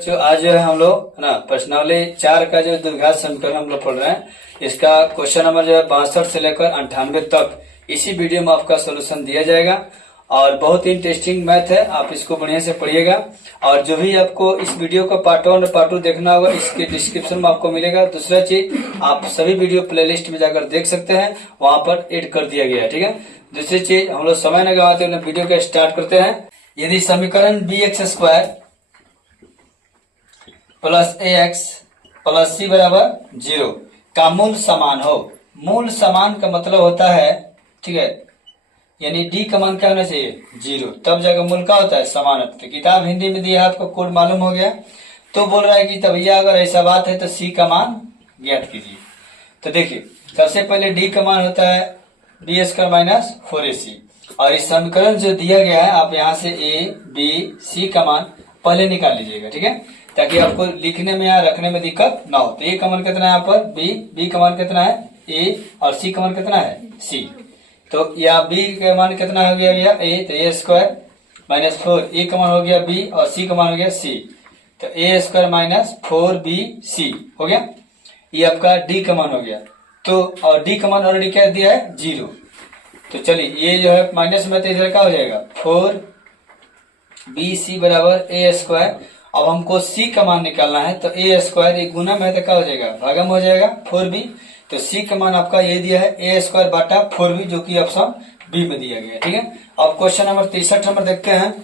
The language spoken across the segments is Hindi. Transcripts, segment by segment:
बच्चों आज जो है हम लोग है ना प्रश्नावली 4 का जो द्विघात समीकरण हम लोग पढ़ रहे हैं, इसका क्वेश्चन नंबर जो है 62 से लेकर 98 तक इसी वीडियो में आपका सोल्यूशन दिया जाएगा। और बहुत ही इंटरेस्टिंग मैथ है, आप इसको बढ़िया से पढ़िएगा। और जो भी आपको इस वीडियो का पार्ट 1 और पार्ट 2 देखना होगा, इसके डिस्क्रिप्शन में आपको मिलेगा। दूसरा चीज, आप सभी वीडियो प्लेलिस्ट में जाकर देख सकते हैं, वहां पर एड कर दिया गया है। ठीक है। दूसरी चीज, हम लोग समय न गवाते हुए वीडियो को स्टार्ट करते हैं। यदि समीकरण bx² plus ax plus c बराबर 0 का मूल समान हो। मूल समान का मतलब होता है, ठीक है, यानी d का मान क्या होना चाहिए 0, तब जाकर मूल का होता है समान होता है। किताब हिंदी में दिया है, आपको कोड मालूम हो गया। तो बोल रहा है कि तब भैया अगर ऐसा बात है तो c का मान ज्ञात कीजिए। तो देखिए, सबसे पहले d का मान होता है b² माइनस 4ac। और इस समीकरण जो दिया गया है, आप यहाँ से a b c का मान पहले निकाल लीजिएगा। ठीक है, ताकि आपको लिखने में या रखने में दिक्कत ना हो। तो a का मान कितना है यहाँ पर b का मान कितना है a और c का मान कितना है c। तो या b का मान कितना हो गया भैया a, तो a² माइनस 4, a का मान हो गया b और c का मान हो गया c। तो a² माइनस 4bc हो गया। ये आपका d का मान हो गया। तो और d का मान ऑलरेडी क्या दिया है 0। तो चलिए, ये जो है माइनस में, तो इधर क्या हो जाएगा 4bc बराबर a²। अब हमको c का मान निकालना है, तो a² एक गुना में है तो क्या हो जाएगा भागम हो जाएगा 4b। तो c का मान आपका ये दिया है a² बटा 4b, जो कि ऑप्शन बी में दिया गया है। ठीक है। अब क्वेश्चन नंबर 63 नंबर देखते हैं।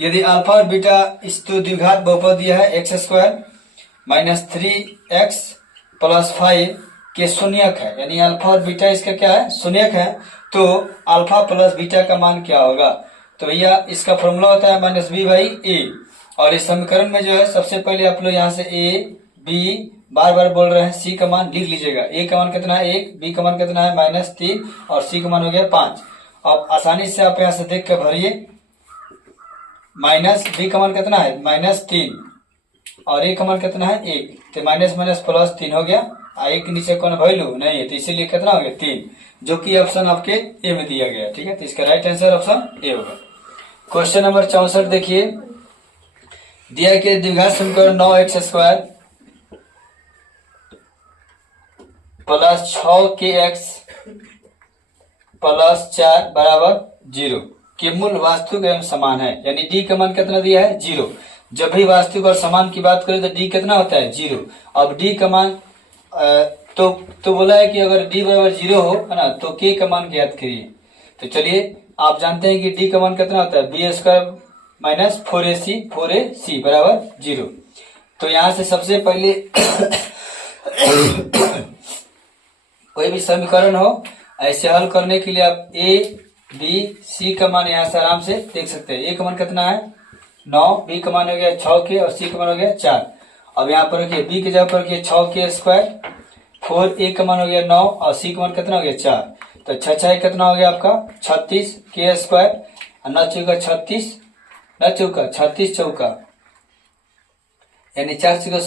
यदि अल्फा और बीटा इस तो द्विघात बहुपद दिया है x² माइनस 3x प्लस 5 के शून्यक है, यानी अल्फा और बीटा इसका क्या है शून्यक है, तो अल्फा प्लस बीटा का मान क्या होगा। तो भैया इसका फॉर्मूला होता है माइनस बी बाई ए। और इस समीकरण में जो है सबसे पहले आप लोग यहाँ से ए बी बार बार बोल रहे हैं, सी का मान लिख लीजिएगा। ए का मान कितना है 1, बी का मान कितना है -3 और सी का मान हो गया 5। अब आसानी से आप यहाँ से देख कर भरिए। माइनस बी का मान कितना है -3 और ए का मान कितना है 1, तो माइनस माइनस प्लस 3 हो गया। एक के नीचे कौन वैल्यू नहीं है, तो इसीलिए कितना हो गया 3, जो कि ऑप्शन आपके ए में दिया गया। ठीक है, तो इसका राइट आंसर ऑप्शन ए होगा। क्वेश्चन नंबर 64 देखिए, दिया कि द्विघात समीकरण 9x² प्लस 6kx प्लस 4 बराबर 0 के मूल वास्तविक एवं समान है। यानी d का मान कितना दिया है 0। जब भी वास्तविक और समान की बात करें तो d कितना होता है 0। अब d का मान तो बोला है कि अगर d बराबर 0 हो, है ना, तो k का मान ज्ञात करिए। तो चलिए, आप जानते हैं कि d का मान कितना होता है b² माइनस 4ac बराबर 0। तो यहाँ से सबसे पहले कोई भी समीकरण हो, ऐसे हल करने के लिए आप a b c का मान यहाँ से आराम से देख सकते हैं। a का मान कितना है 9, b का मान हो गया 6k और c का मान हो गया 4। अब यहाँ पर रखिए b की जगह पर रखिए 6k², 4a का मान हो गया 9 और c का मान कितना हो गया 4। तो 6 कितना हो गया आपका 36k² और 9 चौका 36, 9 चौका 36 चौका, यानी 4 चौका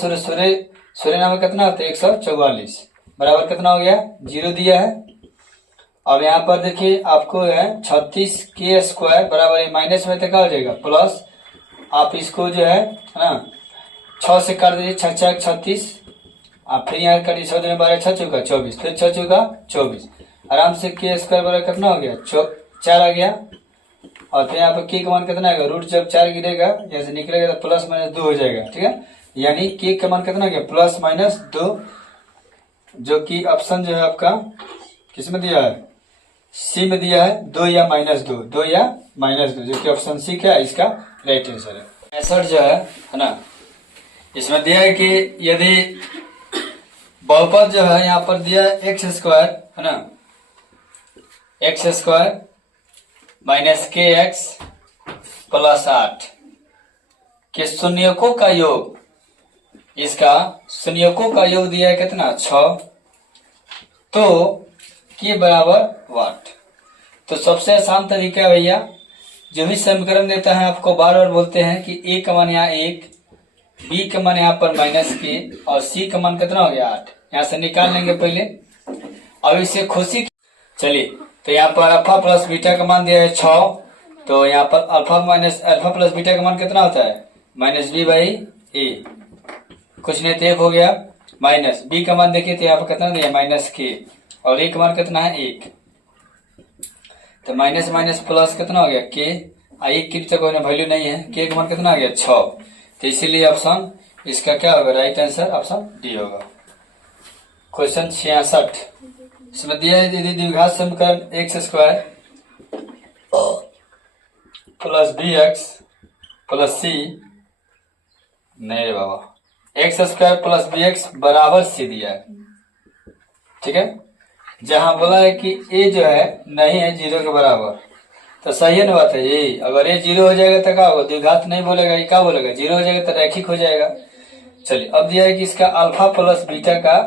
16 नाम कितना होता है 144 बराबर कितना हो गया 0 दिया है। अब यहाँ पर देखिए आपको है 36k² बराबर है माइनस में तो क्या हो जाएगा प्लस। आप इसको जो है ना 6 से काट दीजिए, 6 36, आप फिर यहाँ काटिए 6 में 12, 6 चौका 24, फिर 6 चौका 24, आराम से k² बराबर कितना हो गया 4 आ गया। और फिर यहाँ पर k का मान कितना आएगा, रूट जब 4 गिरेगा जैसे निकलेगा तो प्लस माइनस 2 हो जाएगा। ठीक है, यानी k का मान कितना गया प्लस माइनस 2, जो कि ऑप्शन जो है आपका किस में दिया है सी में दिया है, 2 या -2, 2 या -2, जो कि ऑप्शन सी क्या है इसका राइट आंसर है। 65 जो है ना, इसमें दिया है कि यदि बहुपद जो है यहाँ पर दिया है x² है ना, x² माइनस kx प्लस 8 के शून्यकों का योग, इसका शून्यकों का योग दिया है कितना 6, तो के बराबर वाट। तो सबसे आसान तरीका है भैया, जो भी समीकरण देता है आपको बार बार बोलते हैं कि a का मान यहाँ 1, b का मान यहाँ पर -k और c का मान कितना हो गया 8, यहाँ से निकाल लेंगे पहले। अब इसे खुशी, चलिए, तो यहाँ पर अल्फा प्लस बीटा का मान दिया है 6, तो यहाँ पर अल्फा प्लस बीटा का मान कितना होता है -b बाई ए, कुछ नहीं तो 1 हो गया, माइनस बी का मान देखिए तो यहाँ पर कितना दिया माइनस के, और ए का मान कितना है 1, तो माइनस माइनस प्लस कितना हो गया के, 1 की तो कोई वैल्यू नहीं है, के का मान कितना आ गया 6, तो इसीलिए ऑप्शन इसका क्या होगा, राइट आंसर ऑप्शन डी होगा। क्वेश्चन 66 इसमें दिया है यदि द्विघात समीकरण X square plus B X plus C, नहीं रे बाबा, X square plus B X बराबर सी दिया है, ठीक है, जहां बोला है कि ए जो है नहीं है 0 के बराबर, तो सही है ना बात है यही, अगर ये 0 हो जाएगा तो क्या होगा, द्विघात नहीं बोलेगा, ये क्या बोलेगा 0 हो जाएगा तो रैखिक हो जाएगा। चलिए अब दिया है कि इसका अल्फा प्लस बीटा का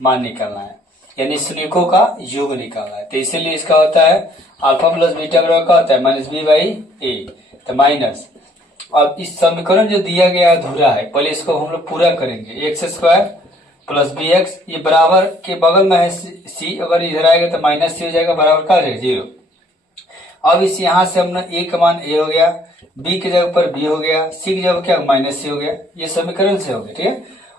मान निकालना है, यानी शून्यकों का योग निकालना है, तो इसीलिए इसका होता है अल्फा प्लस बीटा बराबर क्या होता है माइनस बी बाई ए, तो माइनस, अब इस समीकरण जो दिया गया अधूरा है, पहले इसको हम लोग पूरा करेंगे, X square plus B X, ये बराबर के बगल में है सी, अगर इधर आएगा तो माइनस सी हो जाएगा, बराबर क्या हो जाएगा 0। अब इस यहाँ से हमने ए का मान ए हो गया, बी की जगह पर बी हो गया, सी की जगह क्या माइनस सी हो गया, ये समीकरण से हो गया, ठीक है।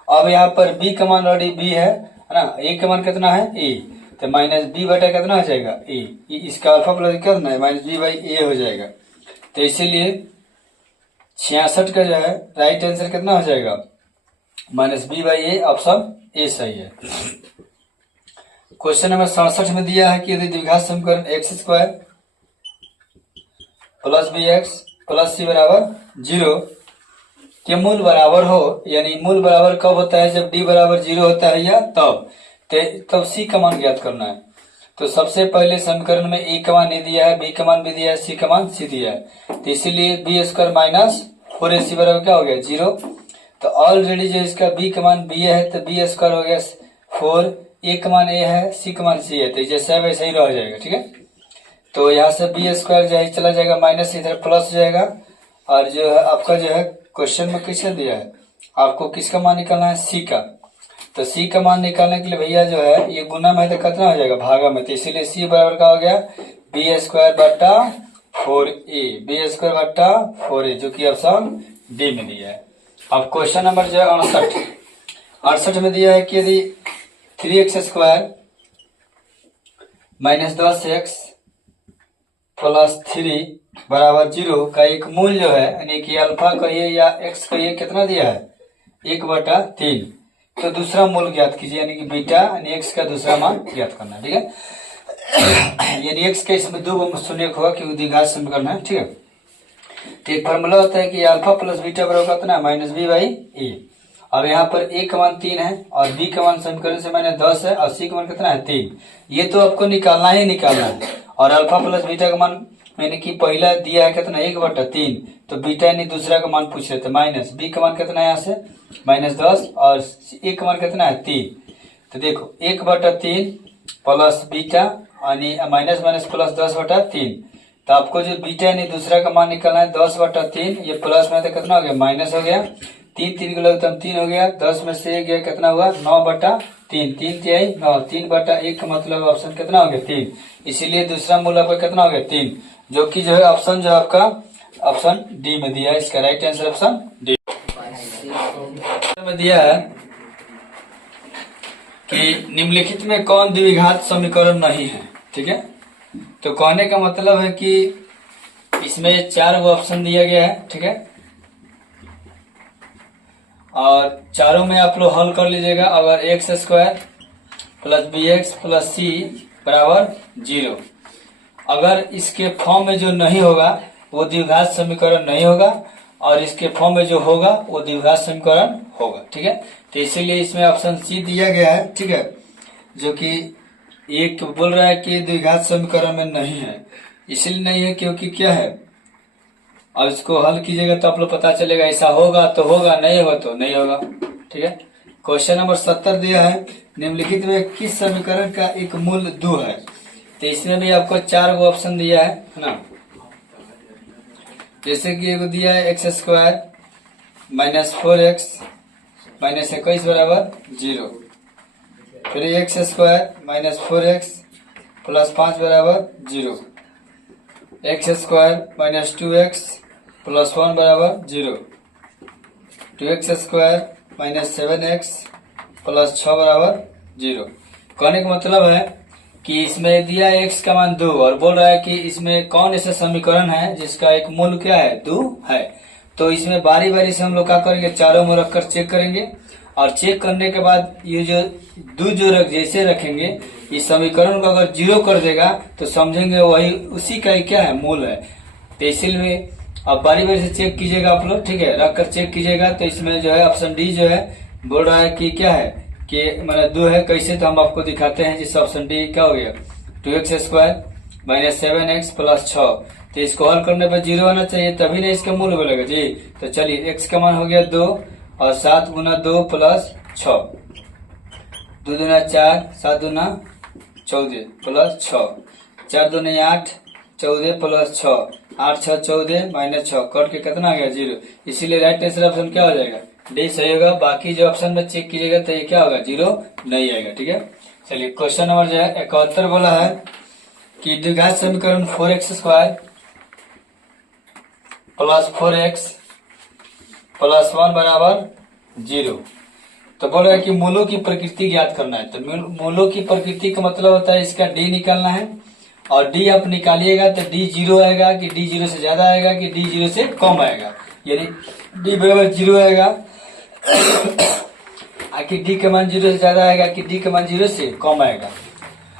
अब यहाँ पर बी का मान ऑलरेडी बी है ना, ए का मान कितना है ए, तो माइनस बी बटा कितना हो जाएगा ए, इसका अल्फा प्लस कितना है माइनस बी बाई ए हो जाएगा, तो इसीलिए 66 का जो है राइट आंसर कितना हो जाएगा minus B by A, option A सही है। क्वेश्चन नंबर 67 में दिया है कि यदि द्विघात समीकरण X square plus B X plus C बराबर 0 के मूल बराबर हो, यानी मूल बराबर कब होता है जब डी बराबर 0 होता है या तब सी का मान ज्ञात करना है। तो सबसे पहले समीकरण में ए का मान नहीं दिया है, बी का मान भी दिया है, सी का मान सी दिया है, तो इसीलिए बी स्क्वायर माइनस 4ac बराबर क्या हो गया 0, तो ऑलरेडी जो इसका बी का मान बी है तो बी स्क्वायर हो गया 4, ए का मान ए है, सी का मान सी है, तो जैसा है वैसा ही रह जाएगा, ठीक है। तो यहाँ से बी स्क्वायर जो है चला जाएगा माइनस, इधर प्लस हो जाएगा, और जो है आपका जो है क्वेश्चन में किसका दिया है, आपको किसका मान निकालना है सी का, तो सी का मान निकालने के लिए भैया जो है ये गुना में तो कितना हो जाएगा भागा में, तो इसीलिए सी बराबर का हो गया बी स्क्वायर बट्टा 4a, बी स्क्वायर बट्टा 4a, जो कि ऑप्शन डी में दिया है। अब क्वेश्चन नंबर जो है 68 में दिया है कि यदि 3x square minus 10x plus 3 बराबर 0 का एक मूल जो है, यानी कि अल्फा कहिए या एक्स कहिए, कितना दिया है 1/3, तो दूसरा मूल ज्ञात कीजिए, यानी कि बीटा यानी एक्स का दूसरा मान ज्ञात करना, ठीक है। यानी एक्स के इसमें 2 शून्य होगा क्योंकि द्विघात समीकरण है, ठीक है। तो एक फॉर्मूला होता है कि अल्फा प्लस बीटा बराबर कितना माइनस बी बाई ए। अब यहाँ पर ए का मान 3 है और बी का मान समीकरण से माइनस 10 है और सी का मान कितना है 3, ये तो आपको निकालना ही निकालना है। और अल्फा प्लस बीटा का मान मैंने कि पहला दिया है कितना 1/3, तो बीटा यानी दूसरा का मान पूछ रहे थे, माइनस बी का मान कितना है यहाँ से माइनस 10 और ए का मान कितना है 3, तो देखो 1/3 प्लस बीटा यानी माइनस माइनस प्लस 10/3, तो आपको जो बीटा यानी दूसरा का मान निकालना है 10/3, ये प्लस में तो कितना हो गया माइनस हो गया, 3 को लगता है 3 हो गया, 10 में से 1 गया कितना हुआ 9/3, 3 तिहाई 9, 3/1 का मतलब ऑप्शन कितना हो गया 3, इसीलिए दूसरा मूल आपका कितना हो गया 3, जो कि जो है ऑप्शन जो आपका ऑप्शन डी में दिया है, इसका राइट आंसर ऑप्शन डी में दिया है कि निम्नलिखित में कौन द्विघात समीकरण नहीं है, ठीक है। तो कहने का मतलब है कि इसमें 4 ऑप्शन दिया गया है, ठीक है, और चारों में आप लोग हल कर लीजिएगा। अगर X square plus B X plus C बराबर 0, अगर इसके फॉर्म में जो नहीं होगा वो द्विघात समीकरण नहीं होगा, और इसके फॉर्म में जो होगा वो द्विघात समीकरण होगा, ठीक है। तो इसीलिए इसमें ऑप्शन सी दिया गया है, ठीक है, जो कि एक बोल रहा है कि द्विघात समीकरण में नहीं है, इसलिए नहीं है क्योंकि क्या है, अब इसको हल कीजिएगा तो आप लोग पता चलेगा, ऐसा होगा तो होगा, नहीं होगा तो नहीं होगा, ठीक है। क्वेश्चन नंबर 70 दिया है निम्नलिखित में किस समीकरण का एक मूल 2 है, तो इसमें भी आपको 4 ऑप्शन दिया है ना, जैसे कि एगो दिया है x square minus 4x minus 21 बराबर 0, फिर x square minus 4x plus 5 बराबर 0, x square minus 2x plus 1 बराबर 0, 2x² माइनस 7x प्लस 6 बराबर 0। कहने का मतलब है कि इसमें दिया है x का मान 2 और बोल रहा है कि इसमें कौन ऐसा समीकरण है जिसका एक मूल क्या है 2 है। तो इसमें बारी बारी से हम लोग क्या करेंगे, चारों में रखकर चेक करेंगे और चेक करने के बाद ये जो 2 जो जैसे रखेंगे इस समीकरण को अगर 0 कर देगा तो समझेंगे वही उसी का ही क्या है मूल है। तो इसीलिए अब बारी बारी से चेक कीजिएगा आप लोग, ठीक है, रख कर चेक कीजिएगा। तो इसमें जो है ऑप्शन डी जो है बोल रहा है कि क्या है कि मतलब 2 है। कैसे, तो हम आपको दिखाते हैं। जिस ऑप्शन डी क्या हो गया 2x² माइनस 7x प्लस 6। तो इसको हल करने पर 0 आना चाहिए, तभी ना इसका मूल बोलेगा जी। तो चलिए x का मान हो गया 2 और 7 गुना 2 प्लस 6, 2 दूना 4, 7 दूना 14 प्लस 6, 4 दूना 8, 14 प्लस 6, 8 6 14 माइनस 6, कट के कितना आ गया 0। इसीलिए राइट आंसर ऑप्शन क्या हो जाएगा डी सही होगा। बाकी जो ऑप्शन में चेक कीजिएगा तो ये क्या होगा 0 नहीं आएगा, ठीक है। चलिए क्वेश्चन नंबर जो है 71 बोला है कि द्विघात समीकरण 4x² प्लस 4x प्लस 1 बराबर 0। तो बोल रहा है कि मूलों की प्रकृति ज्ञात करना है। तो मूलों की प्रकृति का मतलब होता है इसका डी निकालना है और डी आप निकालिएगा तो डी 0 आएगा कि डी 0 से ज्यादा आएगा कि डी 0 से कम आएगा। यानी डी बराबर 0 आएगा कि डी का मान 0 से ज्यादा आएगा कि डी का मान 0 से कम आएगा।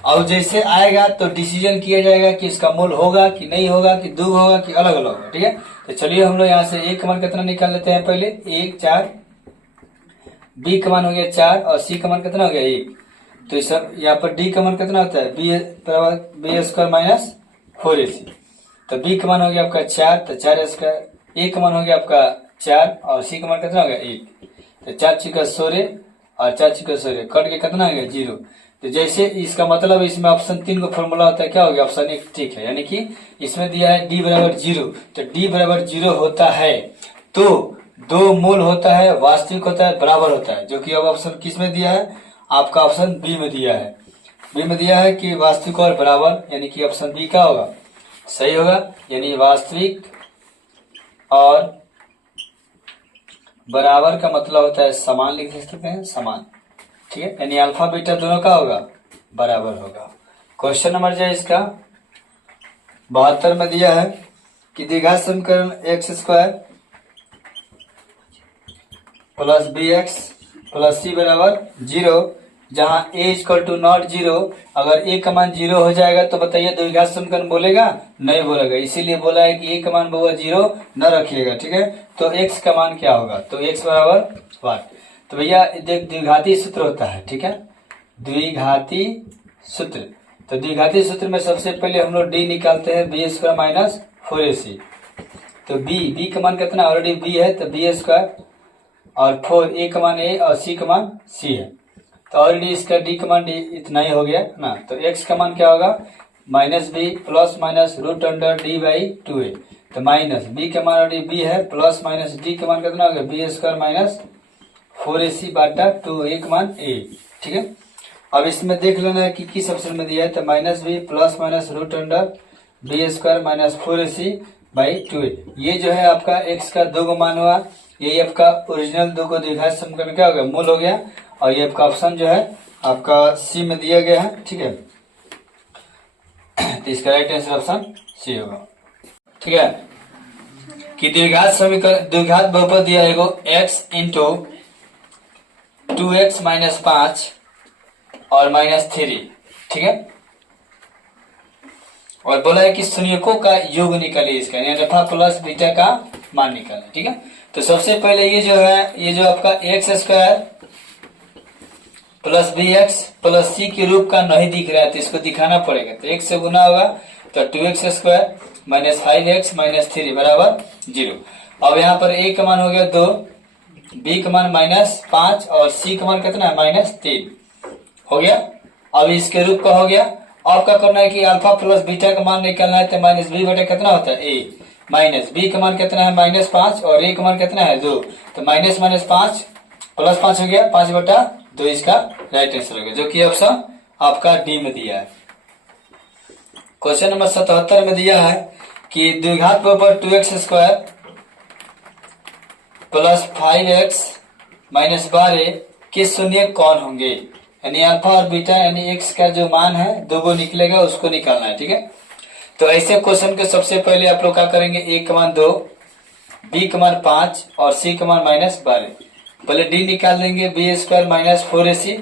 और जैसे आएगा तो डिसीजन किया जाएगा कि इसका मूल होगा कि नहीं होगा, कि 2 होगा कि अलग अलग होगा, ठीक है। तो चलिए हम लोग यहाँ से ए का मान कितना निकाल लेते हैं। पहले 1 4, बी का मान हो गया 4 और सी का मान कितना हो गया 1। तो सब यहाँ पर डी का मान कितना होता है बी बराबर b² माइनस 4ac। तो बी का मान हो गया आपका 4, तो 4² ए का मान हो गया आपका 4 और सी का मान कितना हो गया 1। तो 4 छिका 16 और 4 छिका 16 कट के कितना आ गया 0। तो जैसे इसका मतलब इसमें ऑप्शन 3 का फॉर्मूला होता है क्या हो गया ऑप्शन 1 ठीक है। यानी कि इसमें दिया है डी बराबर 0, तो डी बराबर 0 होता है तो 2 मूल होता है, वास्तविक होता है, बराबर होता है। जो कि अब ऑप्शन किस में दिया है आपका ऑप्शन बी में दिया है। बी में दिया है कि वास्तविक और बराबर, यानी कि ऑप्शन बी क्या होगा सही होगा। यानी वास्तविक और बराबर का मतलब होता है समान, लिख सकते हैं समान, ठीक है। यानी अल्फा बीटा दोनों का होगा बराबर होगा। क्वेश्चन नंबर जो है इसका 72 में दिया है कि द्विघात समीकरण x² plus bx plus c बराबर 0, जहां a = नॉट 0। अगर a का मान 0 हो जाएगा तो बताइए द्विघात समीकरण बोलेगा नहीं बोलेगा। इसीलिए बोला है कि a का मान बउआ 0 न रखिएगा, ठीक है। तो x का मान क्या होगा, तो x बराबर 1। तो भैया द्विघाती सूत्र होता है, ठीक है, द्विघाती सूत्र। तो द्विघाती सूत्र में सबसे पहले हम लोग d निकालते हैं b² माइनस 4ac। तो b का मान कितना ऑलरेडी b है तो b² और 4 a का मान a और c का मान c है। तो ऑलरेडी इसका d का मान d इतना ही हो गया ना। तो x का मान क्या होगा minus b plus minus √d/2a। तो माइनस b का मान ऑलरेडी b है प्लस माइनस d का मान कितना हो गया b² माइनस 4ac बाटा 2a का मान a, ठीक है। अब इसमें देख लेना है कि किस ऑप्शन में दिया है। तो minus b plus minus √b² minus 4ac/2a। ये जो है आपका x का 2 मान हुआ। यही आपका ओरिजिनल 2 को द्विघात समीकरण क्या हो गया मूल हो गया। और ये आपका ऑप्शन जो है आपका सी में दिया गया है, ठीक है। तो इसका राइट आंसर ऑप्शन सी होगा, ठीक है। कि द्विघात समीकरण द्विघात बहुपद दिया है x इंटू 2x माइनस 5 और माइनस 3, ठीक है। और बोला है कि संयुगों का योग निकालिए इसका, यानी अल्फा प्लस बीटा का मान निकालें, ठीक है। तो सबसे पहले ये जो है ये जो आपका x² plus bx plus c के रूप का नहीं दिख रहा है तो इसको दिखाना पड़ेगा। तो x से गुना होगा तो 2x² माइनस 5x माइनस 3 बराबर 0। अब यहाँ पर a का मान हो गया 2, b का मान माइनस 5 और c का मान कितना है माइनस 3 हो गया। अब इसके रूप का हो गया। अब क्या करना है कि अल्फा प्लस बीटा का मान निकालना है। तो माइनस b बटा कितना होता है a, माइनस b का मान कितना है माइनस 5 और a का मान कितना है 2। तो माइनस माइनस 5 प्लस 5 हो गया 5/2, इसका राइट आंसर हो गया, जो कि ऑप्शन आपका डी में दिया है। क्वेश्चन नंबर 77 में दिया है कि द्विघात बहुपद 2x² प्लस 5x माइनस 12 के शून्य कौन होंगे, यानी अल्फा और बीटा यानी x का जो मान है दो वो निकलेगा उसको निकालना है। ठीक है, तो ऐसे क्वेश्चन के सबसे पहले आप लोग क्या करेंगे, a का मान 2, b का मान 5 और c का मान माइनस 12। पहले d निकाल देंगे, b square minus 4ac,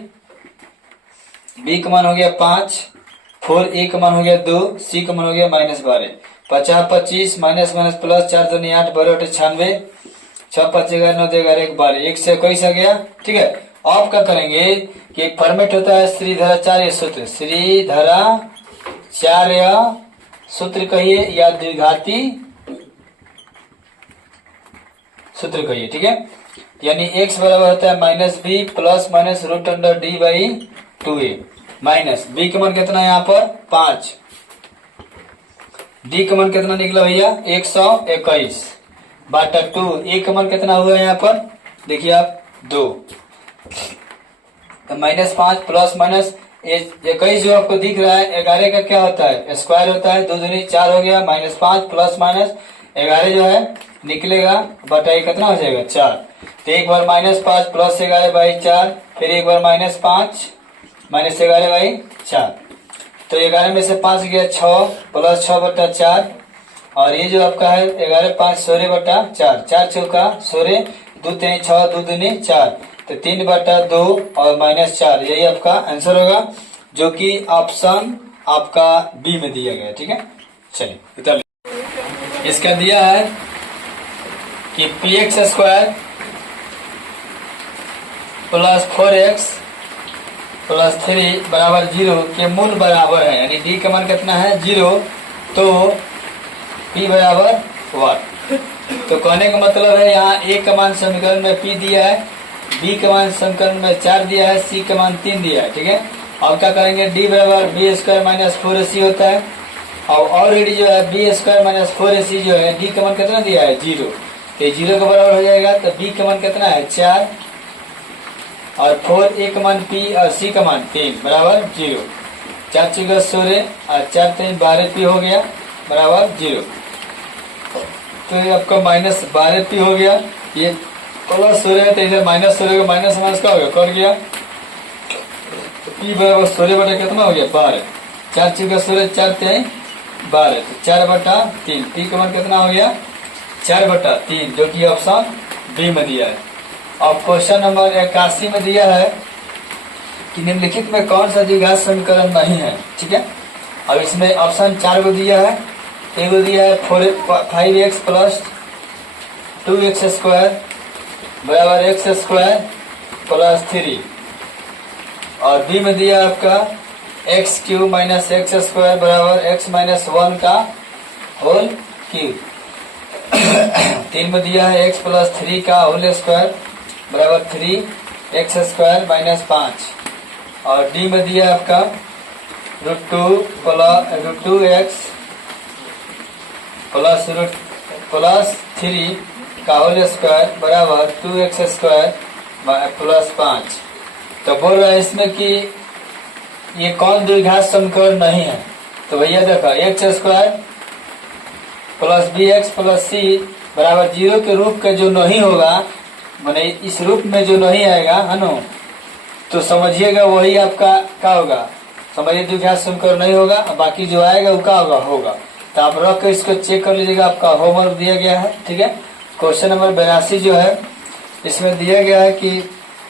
b का मान हो गया 5, 4a का मान हो गया 2, c का मान हो गया माइनस 12। 50 25 माइनस माइनस प्लस 4 2 8 12 96, 6 5 11 9 11 1 12, 1 से 21 आ गया। ठीक है, अब क्या करेंगे कि फॉर्मेट होता है श्रीधराचार्य सूत्र, श्रीधराचार्य सूत्र कहिए या द्विघाती सूत्र कहिए। ठीक है, यानी x बराबर होता है minus B plus minus root under D by 2a, माइनस b का मान कितना है यहाँ पर 5, d का मान कितना निकला भैया 121 बाटा 2, a का मान कितना हुआ है यहाँ पर देखिए आप 2, तो माइनस 5 प्लस माइनस 21 जो आपको दिख रहा है 11 का क्या होता है स्क्वायर होता है, 2 दूनी 4 हो गया, माइनस 5 प्लस माइनस 11 जो है निकलेगा बटा ये कितना हो जाएगा 4। तो एक बार माइनस 5 प्लस 11 बाई 4, फिर एक बार माइनस 5 माइनस 11 बाई 4, तो 11 में से 5 गया 6 प्लस 6 बटा 4, और ये जो आपका है 11 5 16 बटा 4, 4 चौका 16, 2 3 6 2 दूनी 4, तो 3 बटा 2 और माइनस 4, यही आपका आंसर होगा जो कि ऑप्शन आपका बी में दिया गया है। ठीक है, चलिए इसका दिया है कि px square plus 4x plus 3 बराबर 0 के मूल बराबर है, यानी d का मान कितना है 0, तो p बराबर 1। तो कहने का मतलब है यहाँ a का मान समीकरण में p दिया है, b का मान समीकरण में 4 दिया है, c का मान 3 दिया है। ठीक है, अब क्या करेंगे d बराबर बी स्क्वायर माइनस 4ac होता है, और ऑलरेडी जो है बी स्क्वायर माइनस 4ac जो है d का मान कितना दिया है 0, तो 0 के बराबर हो जाएगा, तो b का मान कितना है 4 और 4a का मान p और c का मान 3 बराबर 0, 4 चौका 16 और 4 3 12p हो गया बराबर 0, तो ये आपका माइनस 12p हो गया, ये प्लस 16 है तो इधर माइनस 16 का माइनस माइनस का हो गया कट गया, p बराबर 16 बटा कितना हो गया 12, 4 चौका 16 4 3 12, तो 4 बटा 3, p का मान कितना हो गया 4 बटा 3, जो कि ऑप्शन बी में दिया है। अब क्वेश्चन नंबर 81 में दिया है कि निम्नलिखित में कौन सा द्विघात समीकरण नहीं है। ठीक है, अब इसमें ऑप्शन 4 को दिया है, ए को दिया है 5x प्लस 2x स्क्वायर बराबर x स्क्वायर प्लस 3, और बी में दिया आपका x cube minus x square बराबर x माइनस 1 का होल क्यूब, 3 में दिया है x प्लस 3 का होल स्क्वायर बराबर 3x स्क्वायर माइनस 5, और डी में दिया आपका √2x प्लस 3 का होल स्क्वायर बराबर 2x स्क्वायर प्लस 5। तो बोल रहा है इसमें कि ये कौन द्विघात समीकरण नहीं है, तो भैया देखो x square plus B X plus C बराबर 0 के रूप का जो नहीं होगा, माने इस रूप में जो नहीं आएगा है ना, तो समझिएगा वही आपका क्या होगा, समझिए द्विघात समीकरण नहीं होगा, बाकी जो आएगा वो क्या होगा। तो आप रख कर इसको चेक कर लीजिएगा, आपका होमवर्क दिया गया है। ठीक है, क्वेश्चन नंबर 82 जो है इसमें दिया गया है कि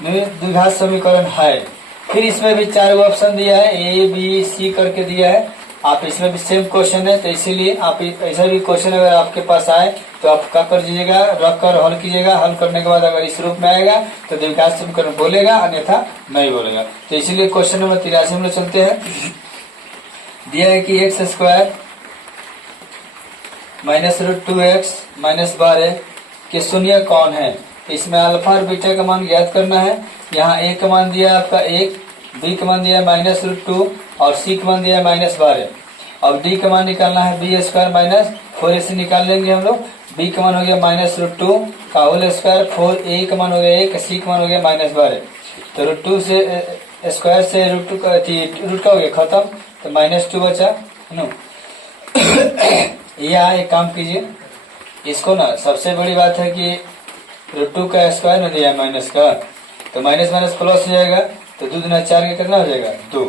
द्विघात समीकरण है, फिर इसमें भी 4 ऑप्शन दिया है, ए बी सी करके दिया है, आप इसमें भी सेम क्वेश्चन है, तो इसीलिए आप ऐसा भी क्वेश्चन अगर आपके पास आए तो आप क्या कर दीजिएगा, रख कर हल कीजिएगा, हल करने के बाद अगर इस रूप में आएगा तो द्विघात समीकरण बोलेगा, अन्यथा नहीं बोलेगा। तो इसीलिए क्वेश्चन नंबर 83 में चलते हैं। दिया है कि x square minus √2x minus 12 के शून्य कौन है, इसमें अल्फा और बीटा का मान ज्ञात करना है। यहाँ a का मान दिया है आपका 1, b का मान दिया है माइनस √2 और c का मान दिया है माइनस 12। अब d का मान निकालना है बी स्क्वायर माइनस 4ac निकाल लेंगे हम लोग, b का मान हो गया माइनस √2 का होल स्क्वायर, 4a का मान हो गया 1, c का मान हो गया माइनस 12। तो √2 से स्क्वायर से √2 का रूट का हो गया खत्म, तो माइनस 2 बचा है ना। यहाँ एक काम कीजिए, इसको ना सबसे बड़ी बात है कि √2 का स्क्वायर में दिया है माइनस का, तो माइनस माइनस प्लस हो जाएगा, तो 2 दूना 4 का कितना हो जाएगा 2,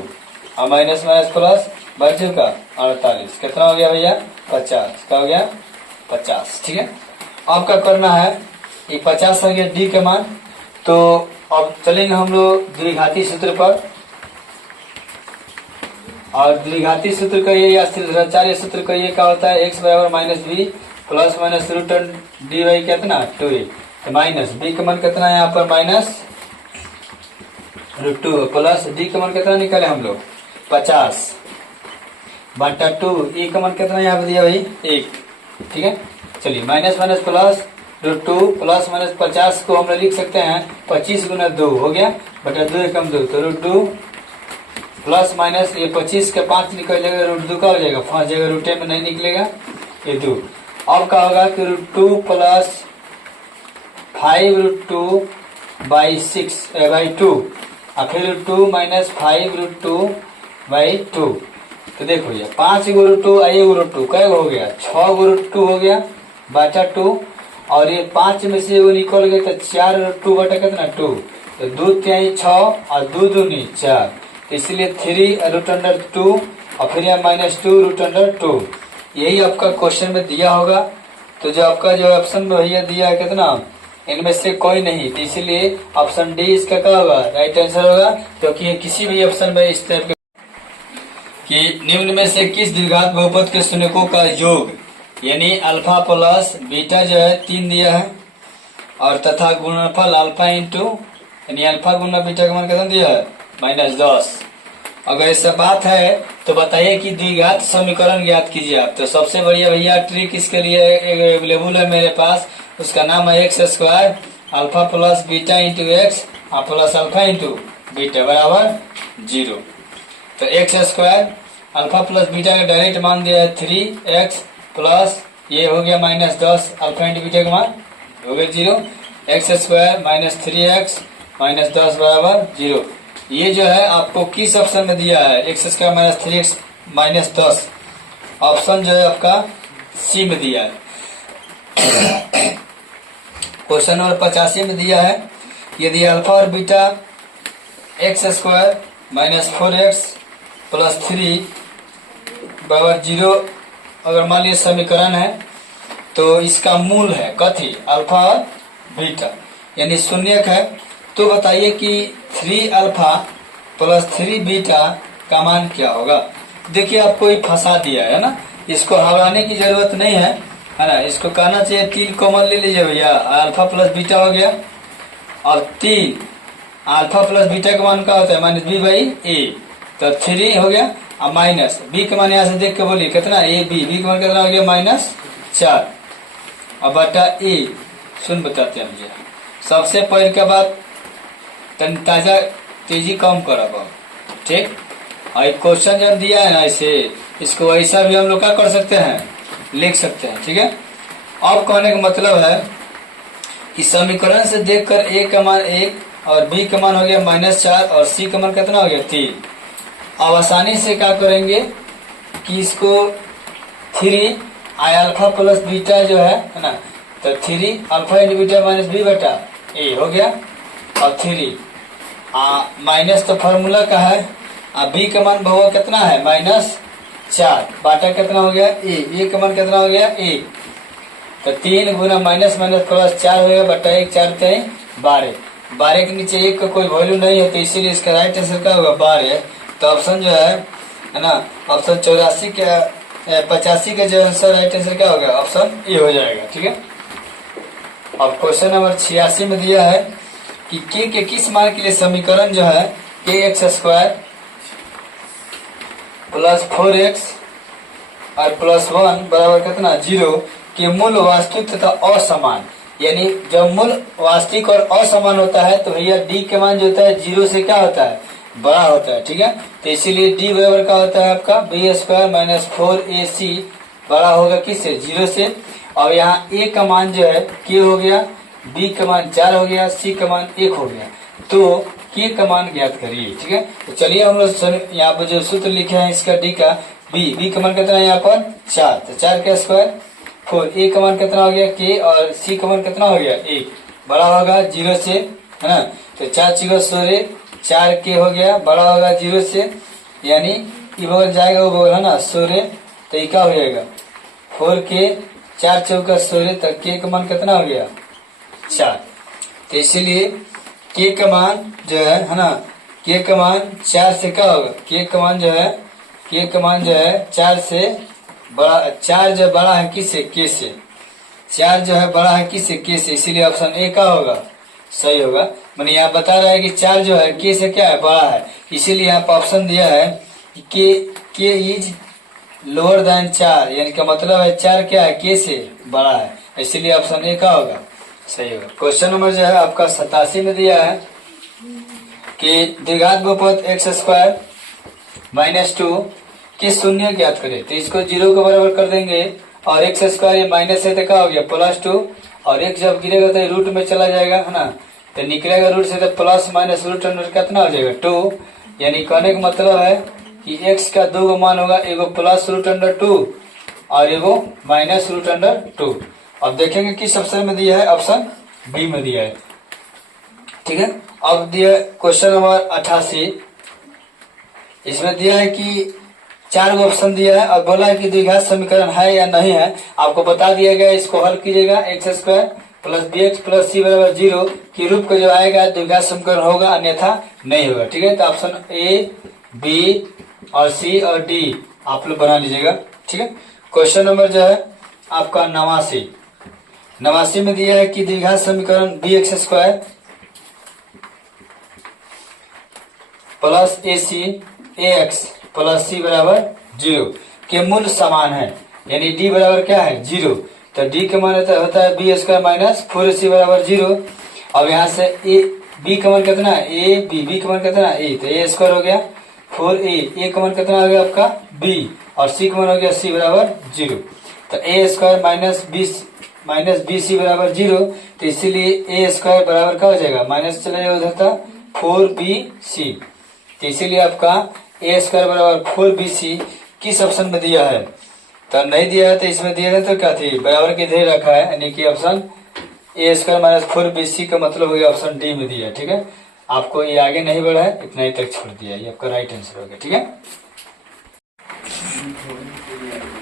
और माइनस माइनस प्लस बच्चों का 48, कितना हो गया भैया 50, क्या हो गया 50। ठीक है, आपका करना है ये 50 हो गया डी के मान। तो अब चलेंगे हम लोग द्विघाती सूत्र पर, और द्विघाती सूत्र का ये या स्थिराचार्य सूत्र का ये क्या होता है, एक्स बराबर minus B plus minus root D by कितना 2a, तो माइनस बी का मान कितना है यहाँ पर माइनस √2 प्लस डी का मान कितना निकाले हम लोग 50 बटा 2, ए का मान कितना यहाँ पे दिया भाई 1। ठीक है, चलिए minus minus plus √2 plus minus 50 को हम लोग लिख सकते हैं 25 गुना 2 हो गया बटा 2 एकम 2, तो √2 प्लस माइनस ये 25 के 5 निकल जाएगा, √2 का हो जाएगा 5 जगह √10 में नहीं निकलेगा ये 2। अब क्या होगा कि √2 प्लस 5 √2 बाई 2 और फिर √2 माइनस 5 √2 बाई 2। तो देखो ये 5 गो √2 और 1 √2 कै हो गया 6 गो √2 हो गया बटा 2, और ये 5 में से वो निकल गया तो 4 √2 बटा कितना 2, तो 2 3 6 और 2 दूनी 4, तो इसलिए 3 √2 और फिर यहाँ -2 √2। यही आपका क्वेश्चन में दिया होगा। तो जो आपका जो ऑप्शन में भैया दिया है कितना, इनमें से कोई नहीं, तो इसीलिए ऑप्शन डी इसका क्या होगा राइट आंसर होगा, क्योंकि ये किसी भी ऑप्शन में इस टाइप के कि निम्न में से किस द्विघात बहुपद के शून्यकों का योग यानी अल्फा प्लस बीटा जो है 3 दिया है, और तथा गुणनफल अल्फा इंटू यानी अल्फा गुना बीटा का मान कितना दिया है -10। अगर ऐसा बात है तो बताइए कि द्विघात समीकरण ज्ञात कीजिए आप। तो सबसे बढ़िया भैया ट्रिक इसके लिए अवेलेबल है मेरे पास, उसका नाम है x square alpha plus beta into x और प्लस अल्फा इंटू बीटा बराबर 0। तो x square alpha plus beta का डायरेक्ट मान दिया है 3x प्लस ये हो गया -10 अल्फा इंटू बीटा का मान हो गया 0, एक्स स्क्वायर -3x -10 बराबर 0। ये जो है आपको किस ऑप्शन में दिया है, एक्स स्क्वायर -3x -10 ऑप्शन जो है आपका सी में दिया है। क्वेश्चन नंबर 85 में दिया है यदि अल्फा और beta x square -4x plus 3 बराबर 0 अगर मान लीजिए समीकरण है, तो इसका मूल है कथी अल्फा और बीटा यानी शून्यक है, तो बताइए कि 3 अल्फा प्लस 3 बीटा का मान क्या होगा। देखिए आपको ये फंसा दिया है ना, इसको हराने की जरूरत नहीं है ना, इसको कहना चाहिए 3 कॉमन ले लीजिए भैया, अल्फा प्लस बीटा हो गया, और 3 अल्फा प्लस बीटा का मान क्या होता है -b/a, तो 3 हो गया और माइनस बी का मान यहाँ से देख के बोलिए कितना बी का मान कितना हो गया -4 और बटा a सुन बताते हैं मुझे। सबसे पहले के बाद ताजा तेजी कम करब, ठीक। और क्वेश्चन जब दिया है ना ऐसे, इसको ऐसा भी हम लोग क्या कर सकते हैं लिख सकते हैं, ठीक है। अब कहने का मतलब है कि समीकरण से देखकर a का मान 1 और b का मान हो गया -4 और c का मान कितना हो गया 3। अब आसानी से क्या करेंगे कि इसको 3 अल्फा प्लस बीटा जो है ना, तो 3 अल्फा इंटू बीटा -b/a हो गया, और 3 माइनस तो फार्मूला का है, b का मान बहुआ कितना है -4 बाटा कितना हो गया a का मान कितना हो गया 1, तो 3 गुना माइनस माइनस प्लस 4 हो गया बटा 1 4 3 12 के नीचे 1 का कोई वैल्यू नहीं है, तो इसीलिए इसका राइट आंसर क्या होगा 12। तो ऑप्शन जो है ना ऑप्शन 85 के 85 का जो आंसर राइट आंसर क्या होगा ऑप्शन ए हो जाएगा, ठीक है। अब क्वेश्चन नंबर 86 में दिया है कि के किस मान के लिए समीकरण जो है kx² प्लस 4x और प्लस 1 बराबर कितना 0 के मूल वास्तविक तथा असमान, यानी जब मूल वास्तविक और असमान होता है तो भैया डी के मान जो होता है 0 से क्या होता है बड़ा होता है, ठीक है। तो इसीलिए डी बराबर क्या होता है आपका b² - 4ac बड़ा होगा किससे 0 से, और यहाँ a का मान जो है k हो गया, b का मान 4 हो गया, c का मान 1 हो गया, तो k का मान ज्ञात करिए, ठीक है। तो चलिए हम लोग यहाँ पर जो सूत्र लिखे हैं इसका d का b का मान कितना है यहाँ पर 4, तो 4 का स्क्वायर 4, a का मान कितना हो गया k और c का मान कितना हो गया 1, बड़ा होगा 0 से, है ना। तो 4 चौका 16, 4 के हो गया बड़ा होगा 0 से, यानी ये बगल जाएगा वो बगल, है ना, 16, तो ये क्या हो जाएगा 4 के, 4 चौका 16, तक के का मान कितना हो गया 4। तो इसीलिए के का मान जो है ना, के का मान 4 से क्या होगा, के का मान जो है, के का मान जो है 4 से बड़ा, 4 जो बड़ा है किससे, के से, 4 जो है बड़ा है किससे, के से, इसीलिए ऑप्शन ए का होगा सही होगा। मैंने यहाँ बता रहा है कि 4 जो है के से क्या है, बड़ा है, इसीलिए यहाँ पर ऑप्शन दिया है कि के इज लोअर देन 4, यानी का मतलब है 4 क्या है, के से बड़ा है, इसीलिए ऑप्शन ए का होगा सही होगा। क्वेश्चन नंबर जो है आपका 87 में दिया है कि द्विघात बहुपद एक्स स्क्वायर माइनस 2 के शून्य ज्ञात करें। तो इसको 0 के बराबर कर देंगे, और एक्स स्क्वायर ये माइनस है तो क्या हो गया +2, और एक जब गिरेगा तो रूट में चला जाएगा, है ना, तो निकलेगा रूट से, तो प्लस माइनस रूट अंडर कितना हो जाएगा 2, यानी कहने का मतलब है कि x का 2 मान होगा, एगो +√2 और एगो -√2। अब देखेंगे किस ऑप्शन में दिया है, ऑप्शन बी में दिया है, ठीक है। अब दिया क्वेश्चन नंबर 88, इसमें दिया है कि 4 ऑप्शन दिया है और बोला है कि द्विघात समीकरण है या नहीं है, आपको बता दिया गया, इसको हल कीजिएगा। X square plus B X plus C बराबर 0 की रूप का जो आएगा द्विघात समीकरण होगा, अन्यथा नहीं होगा, ठीक है। तो ऑप्शन ए, बी और सी और डी आप लोग बना लीजिएगा, ठीक है। क्वेश्चन नंबर जो है आपका 89 में दिया है कि द्विघात समीकरण बी एक्स स्क्वायर प्लस ए सी ए एक्स प्लस सी बराबर 0 के मूल समान है, यानी डी बराबर क्या है 0, तो डी का मान होता है बी स्क्वायर माइनस 4ac बराबर 0। अब यहाँ से ए बी का मान कितना है, ए बी का मान कितना है ए, तो ए स्क्वायर हो गया 4a, का मान कितना हो गया आपका b, और c का मान हो गया c बराबर 0। तो ए स्क्वायर माइनस बी सी बराबर 0, तो इसीलिए ए स्क्वायर बराबर क्या हो जाएगा, माइनस चला जाएगा उधर था 4bc, तो इसीलिए आपका ए स्क्वायर बराबर 4bc किस ऑप्शन में दिया है, तो नहीं दिया है, तो इसमें दिया है तो क्या थी, बराबर के धैर्य रखा है, यानी कि option A square minus 4bc का मतलब हो गया ऑप्शन डी में दिया है, ठीक है। आपको ये आगे नहीं बढ़ा है, इतना ही तक छोड़ दिया, ये आपका राइट आंसर हो गया, ठीक है।